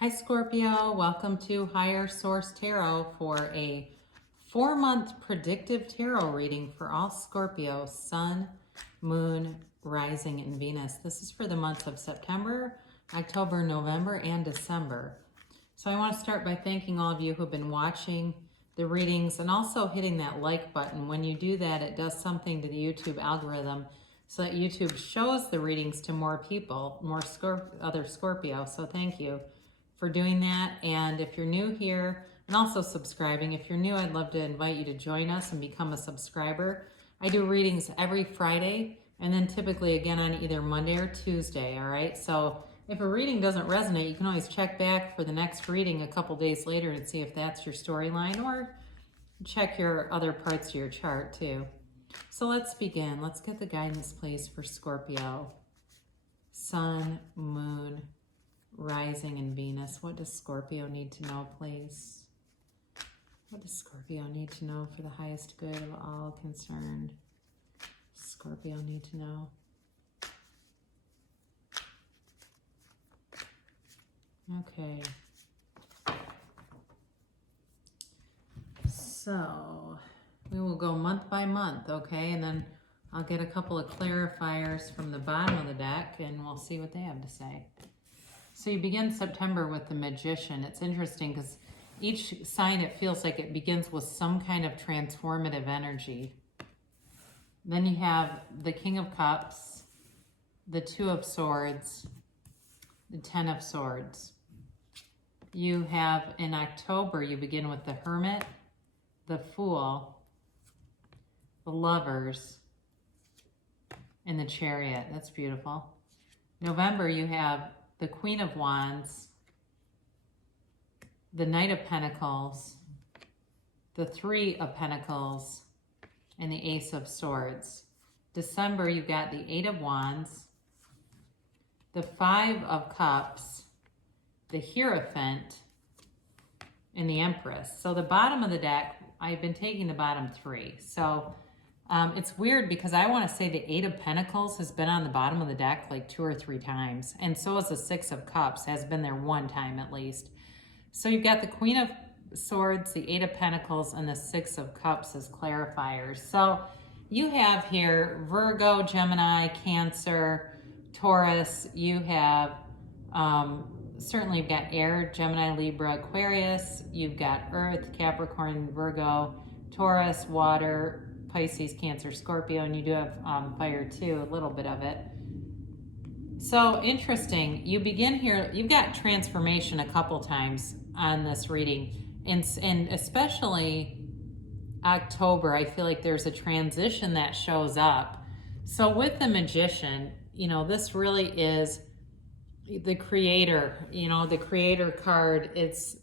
Hi Scorpio, welcome to Higher Source Tarot for a 4-month predictive tarot reading for all Scorpio, Sun, Moon, Rising, and Venus. This is for the months of September, October, November, and December. So I want to start by thanking all of you who've been watching the readings and also hitting that like button. When you do that, it does something to the YouTube algorithm so that YouTube shows the readings to more people, other Scorpio. So thank you for doing that. And if you're new here, and also subscribing, if you're new, I'd love to invite you to join us and become a subscriber. I do readings every Friday, and then typically again on either Monday or Tuesday, all right? So if a reading doesn't resonate, you can always check back for the next reading a couple days later and see if that's your storyline, or check your other parts of your chart too. So let's begin. Let's get the guidance, please, for Scorpio. Sun, Moon, Rising, and Venus. What does Scorpio need to know, please? What does Scorpio need to know for the highest good of all concerned? Scorpio need to know. Okay. So we will go month by month, okay? And then I'll get a couple of clarifiers from the bottom of the deck and we'll see what they have to say. So you begin September with the Magician. It's interesting because each sign, it feels like it begins with some kind of transformative energy. Then you have the King of Cups, the Two of Swords, the Ten of Swords. You have, in October, you begin with the Hermit, the Fool, the Lovers, and the Chariot. That's beautiful. November, you have the Queen of Wands, the Knight of Pentacles, the Three of Pentacles, and the Ace of Swords. December, you've got the Eight of Wands, the Five of Cups, the Hierophant, and the Empress. So the bottom of the deck, I've been taking the bottom three. So it's weird because I want to say the Eight of Pentacles has been on the bottom of the deck like 2 or 3 times. And so is the Six of Cups, has been there 1 time at least. So you've got the Queen of Swords, the Eight of Pentacles, and the Six of Cups as clarifiers. So you have here Virgo, Gemini, Cancer, Taurus. You have certainly you've got Air, Gemini, Libra, Aquarius. You've got Earth, Capricorn, Virgo, Taurus, Water, Pisces, Cancer, Scorpio, and you do have fire too, a little bit of it. So interesting. You begin here, you've got transformation a couple times on this reading, and especially October, I feel like there's a transition that shows up. So with the Magician, you know, this really is the creator, you know, the creator card. It's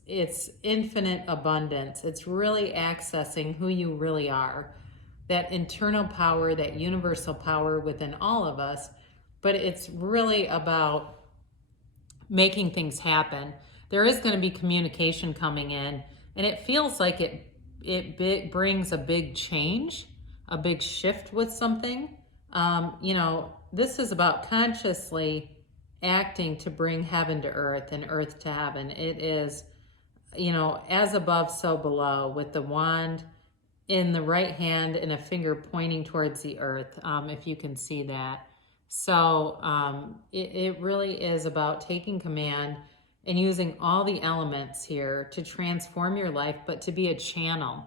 infinite abundance. It's really accessing who you really are, that internal power, that universal power within all of us. But it's really about making things happen. There is going to be communication coming in, and it feels like it brings a big change, a big shift with something. You know, this is about consciously acting to bring heaven to earth and earth to heaven. It is, you know, as above, so below, with the wand in the right hand and a finger pointing towards the earth, if you can see that. So it really is about taking command and using all the elements here to transform your life, but to be a channel.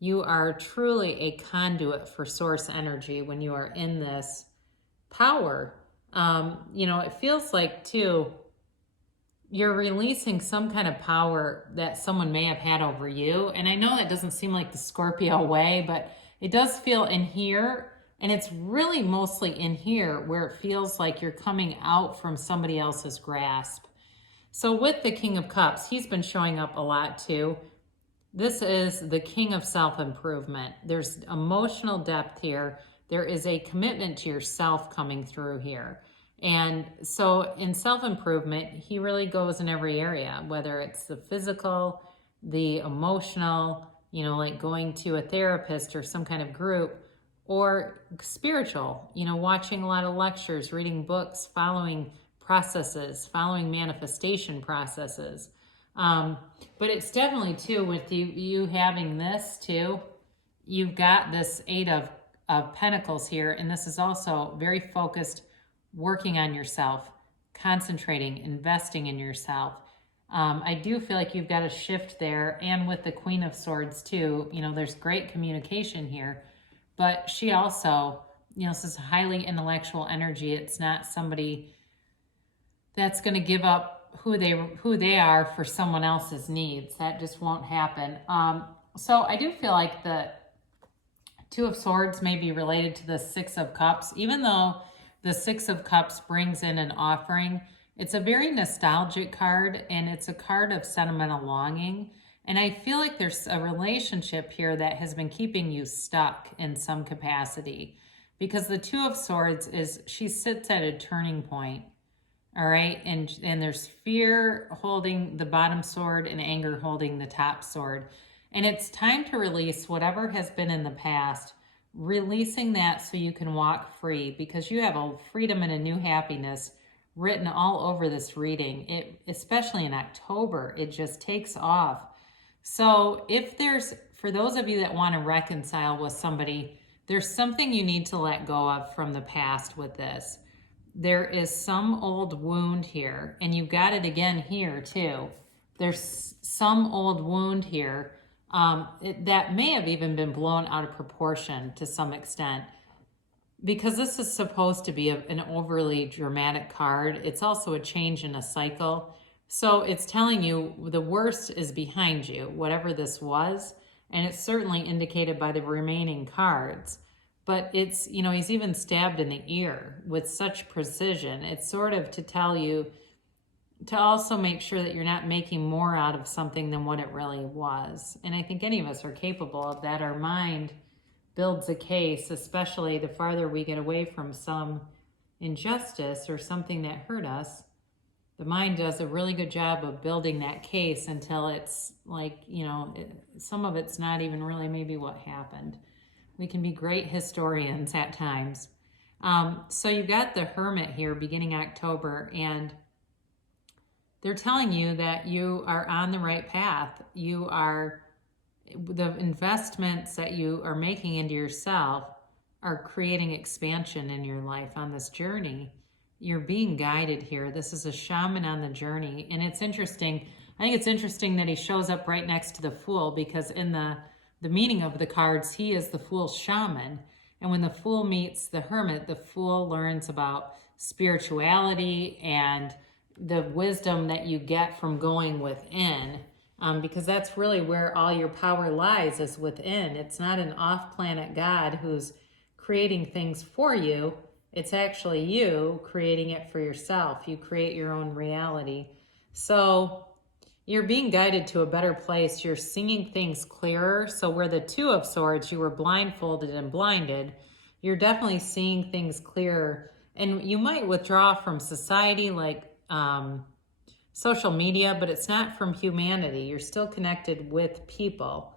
You are truly a conduit for source energy when you are in this power. You know, it feels like too, you're releasing some kind of power that someone may have had over you. And I know that doesn't seem like the Scorpio way, but it does feel in here. And it's really mostly in here where it feels like you're coming out from somebody else's grasp. So with the King of Cups, he's been showing up a lot too. This is the king of self-improvement. There's emotional depth here. There is a commitment to yourself coming through here. And so in self-improvement, he really goes in every area, whether it's the physical, the emotional, you know, like going to a therapist or some kind of group, or spiritual, you know, watching a lot of lectures, reading books, following processes, following manifestation processes. But it's definitely too, with you having this too, you've got this Eight of Pentacles here, and this is also very focused, working on yourself, concentrating, investing in yourself. I do feel like you've got a shift there, and with the Queen of Swords too, there's great communication here, but she also, this is highly intellectual energy. It's not somebody that's going to give up who they are for someone else's needs. That just won't happen. So I do feel like the Two of Swords may be related to the Six of Cups, even though the Six of Cups brings in an offering. It's a very nostalgic card, and it's a card of sentimental longing. And I feel like there's a relationship here that has been keeping you stuck in some capacity, because the Two of Swords she sits at a turning point. All right. And there's fear holding the bottom sword and anger holding the top sword. And it's time to release whatever has been in the past, releasing that so you can walk free, because you have a freedom and a new happiness written all over this reading. Especially in October, it just takes off. So for those of you that want to reconcile with somebody, there's something you need to let go of from the past with this. There is some old wound here, and you've got it again here too. There's some old wound here that may have even been blown out of proportion to some extent, because this is supposed to be an overly dramatic card. It's also a change in a cycle. So it's telling you the worst is behind you, whatever this was. And it's certainly indicated by the remaining cards. But it's, he's even stabbed in the ear with such precision. It's sort of to tell you to also make sure that you're not making more out of something than what it really was. And I think any of us are capable of that. Our mind builds a case, especially the farther we get away from some injustice or something that hurt us. The mind does a really good job of building that case until it's like, some of it's not even really maybe what happened. We can be great historians at times. So you got the Hermit here beginning October, and they're telling you that you are on the right path. The investments that you are making into yourself are creating expansion in your life on this journey. You're being guided here. This is a shaman on the journey. And it's interesting. I think it's interesting that he shows up right next to the Fool, because in the meaning of the cards, he is the Fool shaman. And when the Fool meets the Hermit, the Fool learns about spirituality and the wisdom that you get from going within. Because that's really where all your power lies, is within. It's not an off-planet God who's creating things for you. It's actually you creating it for yourself. You create your own reality. So you're being guided to a better place. You're seeing things clearer. So where the Two of Swords, you were blindfolded and blinded, you're definitely seeing things clearer. And you might withdraw from society, like social media, but it's not from humanity. You're still connected with people.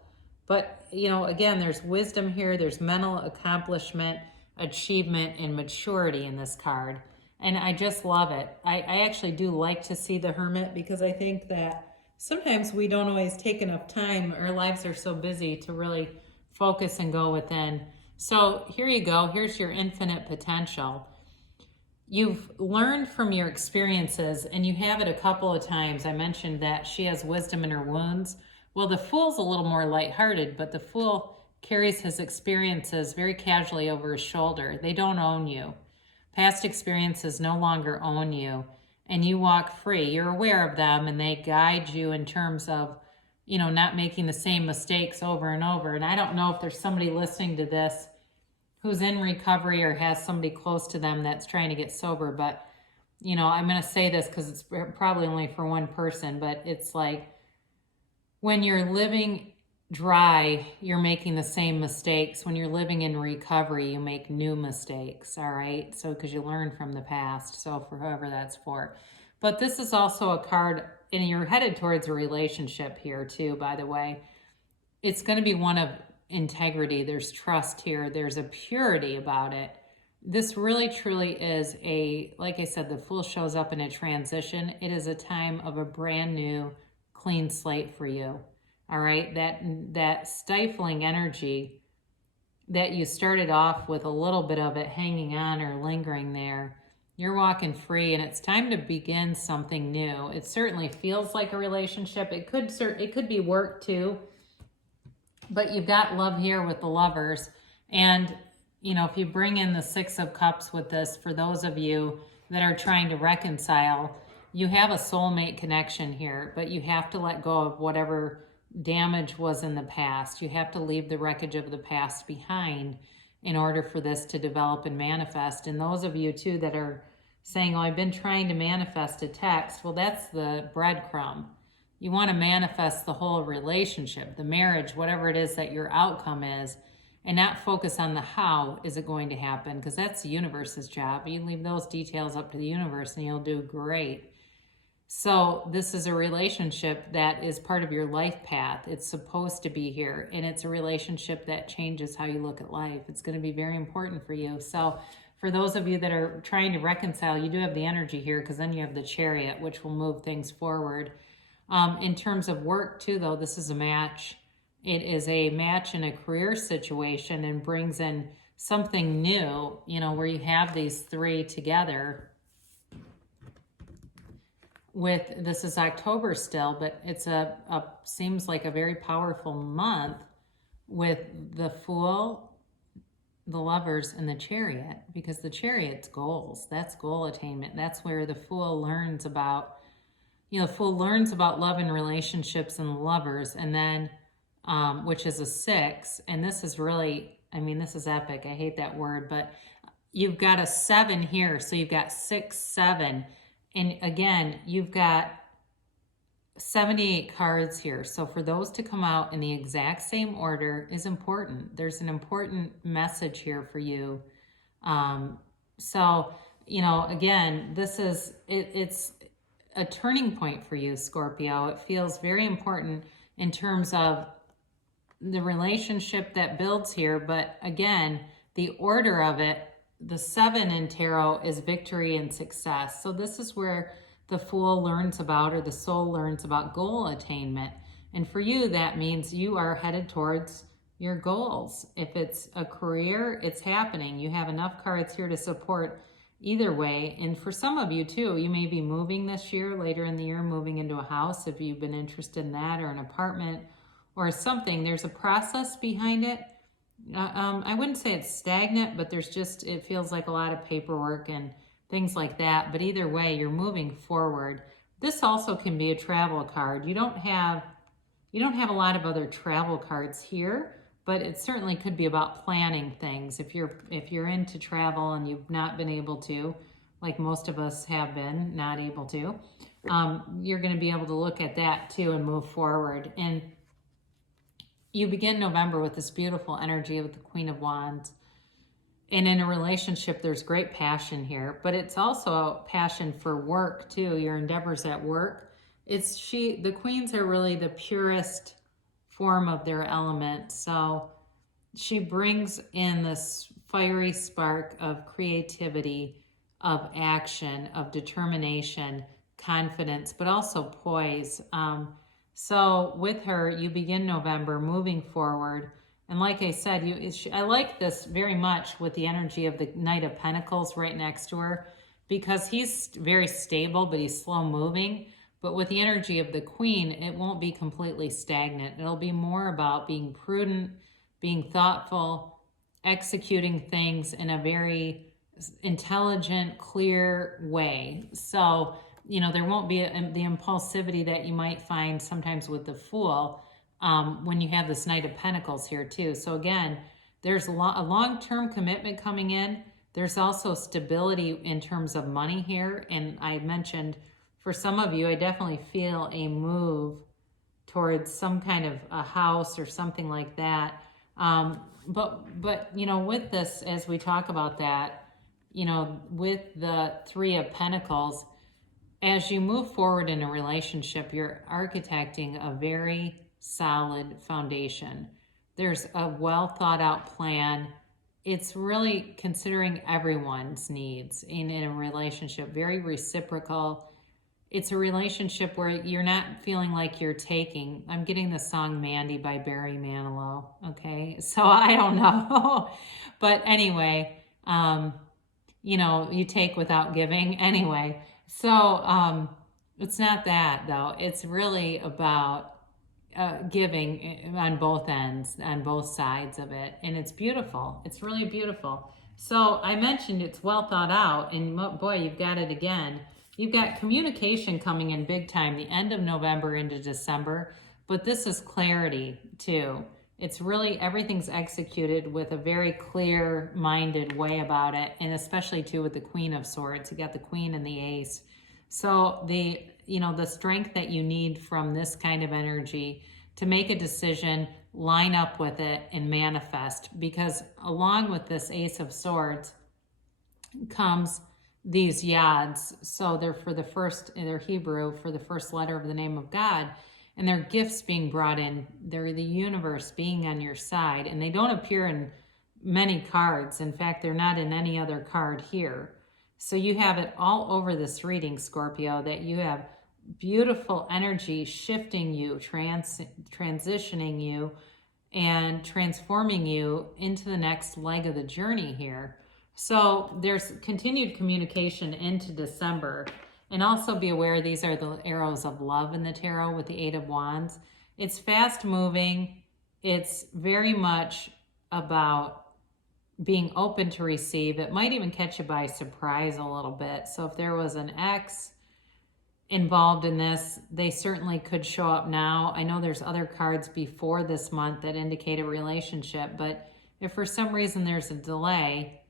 But, again, there's wisdom here. There's mental accomplishment, achievement, and maturity in this card. And I just love it. I actually do like to see the Hermit, because I think that sometimes we don't always take enough time. Our lives are so busy to really focus and go within. So here you go. Here's your infinite potential. You've learned from your experiences, and you have it a couple of times. I mentioned that she has wisdom in her wounds. Well, the Fool's a little more lighthearted, but the Fool carries his experiences very casually over his shoulder. They don't own you. Past experiences no longer own you, and you walk free. You're aware of them, and they guide you in terms of, not making the same mistakes over and over. And I don't know if there's somebody listening to this who's in recovery or has somebody close to them that's trying to get sober. But, I'm going to say this because it's probably only for one person, but it's like when you're living dry, you're making the same mistakes. When you're living in recovery, you make new mistakes, all right? So because you learn from the past, so for whoever that's for. But this is also a card, and you're headed towards a relationship here too, by the way. It's going to be one of integrity. There's trust here. There's a purity about it. this really truly is like I said, the Fool shows up in a transition. It is a time of a brand new clean slate for you. All right, that stifling energy that you started off with, a little bit of it hanging on or lingering there, you're walking free, and it's time to begin something new. It certainly feels like a relationship. It could be work too, but you've got love here with the Lovers. And if you bring in the Six of Cups with this, for those of you that are trying to reconcile, you have a soulmate connection here, but you have to let go of whatever damage was in the past. You have to leave the wreckage of the past behind in order for this to develop and manifest. And those of you too that are saying, oh, I've been trying to manifest a text, well, that's the breadcrumb. You want to manifest the whole relationship, the marriage, whatever it is that your outcome is, and not focus on the how is it going to happen, because that's the universe's job. You leave those details up to the universe and you'll do great. So this is a relationship that is part of your life path. It's supposed to be here, and it's a relationship that changes how you look at life. It's going to be very important for you. So for those of you that are trying to reconcile, you do have the energy here, because then you have the Chariot, which will move things forward. In terms of work too, though, this is a match. It is a match in a career situation and brings in something new, where you have these three together. This is October still, but it's seems like a very powerful month with the Fool, the Lovers, and the Chariot, because the Chariot's goals. That's goal attainment. That's where the Fool learns about, the Fool learns about love and relationships and lovers, and then, which is a 6, and this is really, this is epic. I hate that word, but you've got a 7 here, so you've got 6, 7. And again, you've got 78 cards here. So for those to come out in the exact same order is important. There's an important message here for you. Again, this is, it's a turning point for you, Scorpio. It feels very important in terms of the relationship that builds here. But again, the order of it, the 7 in tarot is victory and success. So this is where the Fool learns about, or the soul learns about, goal attainment. And for you, that means you are headed towards your goals. If it's a career, it's happening. You have enough cards here to support either way. And for some of you too, you may be moving this year, later in the year, moving into a house if you've been interested in that, or an apartment or something. There's a process behind it. I wouldn't say it's stagnant, but it feels like a lot of paperwork and things like that. But either way, you're moving forward. This also can be a travel card. You don't have a lot of other travel cards here, but it certainly could be about planning things. If you're into travel and you've not been able to, like most of us have been not able to, you're going to be able to look at that too and move forward. And you begin November with this beautiful energy with the Queen of Wands. And in a relationship, there's great passion here, but it's also a passion for work too, your endeavors at work. The queens are really the purest form of their element. So she brings in this fiery spark of creativity, of action, of determination, confidence, but also poise. So with her, you begin November moving forward. And like I said, I like this very much with the energy of the Knight of Pentacles right next to her, because he's very stable, but he's slow moving. But with the energy of the Queen, it won't be completely stagnant. It'll be more about being prudent, being thoughtful, executing things in a very intelligent, clear way. So, there won't be the impulsivity that you might find sometimes with the Fool when you have this Knight of Pentacles here too. So again, there's a long-term commitment coming in. There's also stability in terms of money here. And I mentioned, for some of you, I definitely feel a move towards some kind of a house or something like that. But with this, as we talk about that, with the 3 of Pentacles, as you move forward in a relationship, you're architecting a very solid foundation. There's a well thought out plan. it's really considering everyone's needs in a relationship, very reciprocal. It's a relationship where you're not feeling like you're taking. I'm getting the song Mandy by Barry Manilow, okay? So I don't know. But anyway, you know, you take without giving anyway. So it's not that though. It's really about giving on both ends, on both sides of it. And it's beautiful. It's really beautiful. So I mentioned it's well thought out, and boy, you've got it again. You've got communication coming in big time, the end of November into December, but this is clarity too. It's really, everything's executed with a very clear-minded way about it, and especially too with the Queen of Swords. You got the Queen and the Ace. So the, you know, the strength that you need from this kind of energy to make a decision, line up with it, and manifest. Because along with this Ace of Swords comes these yads. So they're for the first, they're Hebrew for the first letter of the name of God. And they're gifts being brought in. They're the universe being on your side. And they don't appear in many cards. In fact, they're not in any other card here. So you have it all over this reading, Scorpio, that you have beautiful energy shifting you, transitioning you, and transforming you into the next leg of the journey here. So there's continued communication into December. And also be aware, these are the arrows of love in the tarot with the Eight of Wands. It's fast moving. It's very much about being open to receive. It might even catch you by surprise a little bit. So if there was an ex involved in this, they certainly could show up now. I know there's other cards before this month that indicate a relationship, but if for some reason there's a delay,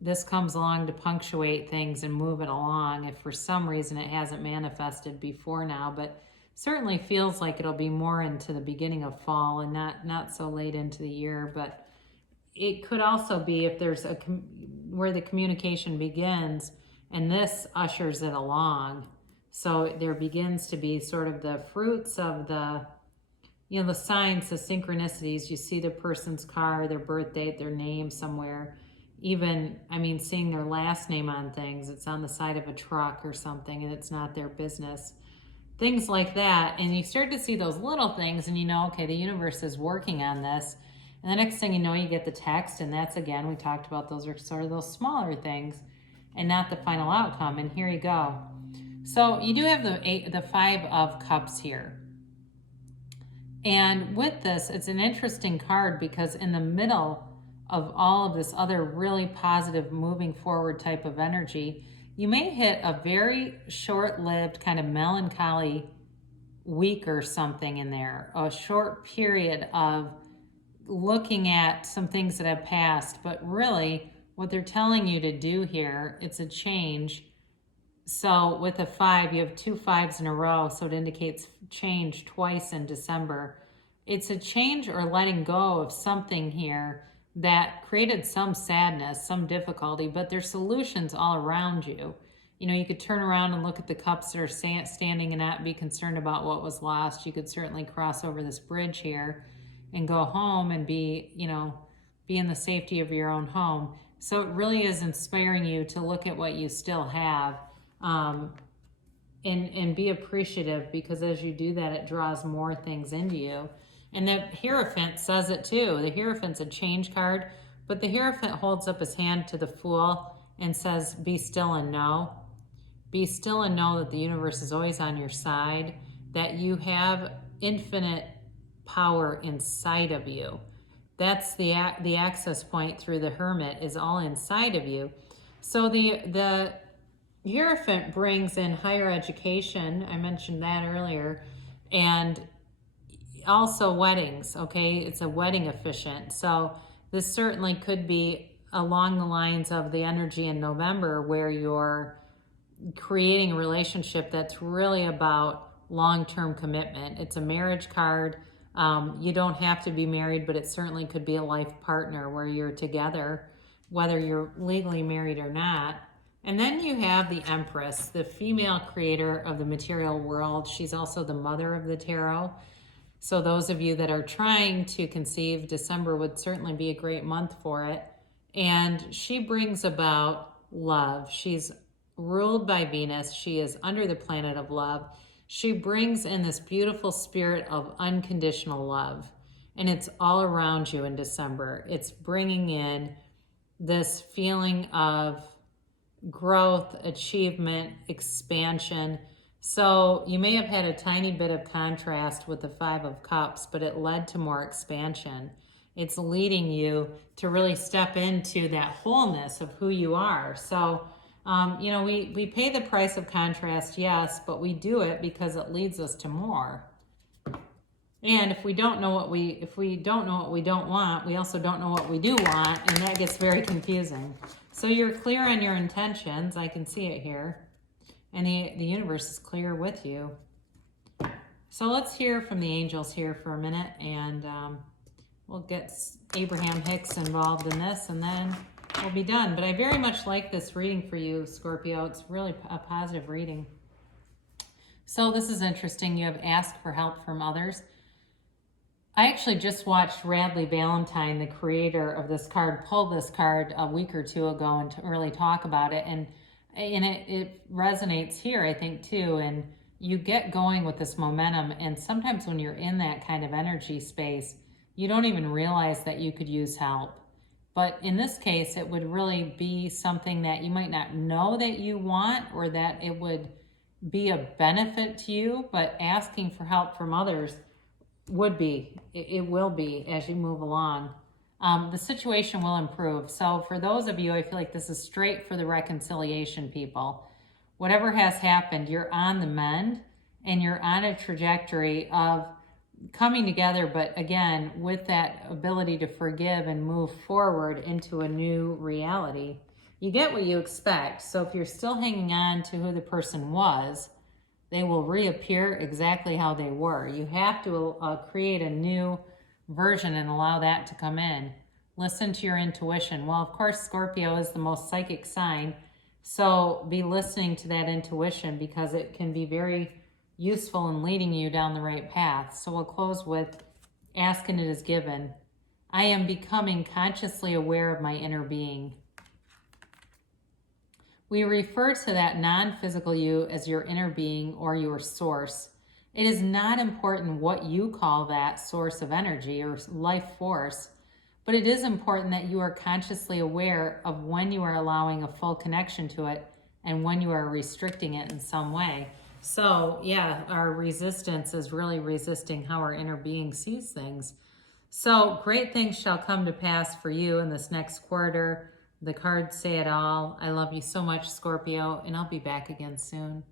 this comes along to punctuate things and move it along if for some reason it hasn't manifested before now. But certainly feels like it'll be more into the beginning of fall and not so late into the year. But it could also be if there's where the communication begins and this ushers it along. So there begins to be sort of the fruits of the, you know, the signs, the synchronicities. You see the person's car, their birth date, their name somewhere. Even, I mean, seeing their last name on things. It's on the side of a truck or something and it's not their business. Things like that. And you start to see those little things and you know, okay, the universe is working on this. And the next thing you know, you get the text, and that's, again, we talked about, those are sort of those smaller things and not the final outcome. And here you go. So you do have the Five of Cups here. And with this, it's an interesting card because in the middle of all of this other really positive, moving forward type of energy, you may hit a very short-lived kind of melancholy week or something in there, a short period of looking at some things that have passed. But really, what they're telling you to do here, it's a change. So with a 5, you have 2 5s in a row, so it indicates change twice in December. It's a change or letting go of something here that created some sadness, some difficulty, but there's solutions all around you. You know, you could turn around and look at the cups that are standing and not be concerned about what was lost. You could certainly cross over this bridge here and go home and be, you know, be in the safety of your own home. So it really is inspiring you to look at what you still have and be appreciative, because as you do that, it draws more things into you. And the Hierophant says it too. The Hierophant's a change card, but the Hierophant holds up his hand to the Fool and says, be still and know. Be still and know that the universe is always on your side, that you have infinite power inside of you. That's the access point through the Hermit is all inside of you. So the Hierophant brings in higher education. I mentioned that earlier. And also weddings, okay? It's a wedding officiant. So this certainly could be along the lines of the energy in November where you're creating a relationship that's really about long-term commitment. It's a marriage card. You don't have to be married, but it certainly could be a life partner where you're together, whether you're legally married or not. And then you have the Empress, the female creator of the material world. She's also the mother of the tarot. So those of you that are trying to conceive, December would certainly be a great month for it. And she brings about love. She's ruled by Venus. She is under the planet of love. She brings in this beautiful spirit of unconditional love. And it's all around you in December. It's bringing in this feeling of growth, achievement, expansion. So you may have had a tiny bit of contrast with the Five of Cups, but it led to more expansion. It's leading you to really step into that wholeness of who you are. So, you know, we pay the price of contrast, yes, but we do it because it leads us to more. And if we don't know what we don't want, we also don't know what we do want, and that gets very confusing. So you're clear on your intentions. I can see it here. And the universe is clear with you. So let's hear from the angels here for a minute, and we'll get Abraham Hicks involved in this, and then we'll be done. But I very much like this reading for you, Scorpio. It's really a positive reading. So this is interesting. You have asked for help from others. I actually just watched Radley Valentine, the creator of this card, pull this card a week or two ago and to really talk about it. And it resonates here, I think, too. And you get going with this momentum. And sometimes when you're in that kind of energy space, you don't even realize that you could use help. But in this case, it would really be something that you might not know that you want, or that it would be a benefit to you, but asking for help from others would be, it will be as you move along. The situation will improve. So for those of you, I feel like this is straight for the reconciliation people. Whatever has happened, you're on the mend and you're on a trajectory of coming together, but again, with that ability to forgive and move forward into a new reality. You get what you expect. So if you're still hanging on to who the person was, they will reappear exactly how they were. You have to create a new version and allow that to come in. Listen to your intuition. Well, of course, Scorpio is the most psychic sign, so be listening to that intuition because it can be very useful in leading you down the right path. So we'll close with ask and it is given. I am becoming consciously aware of my inner being. We refer to that non-physical you as your inner being or your source. It is not important what you call that source of energy or life force, but it is important that you are consciously aware of when you are allowing a full connection to it and when you are restricting it in some way. So yeah, our resistance is really resisting how our inner being sees things. So great things shall come to pass for you in this next quarter. The cards say it all. I love you so much, Scorpio, and I'll be back again soon.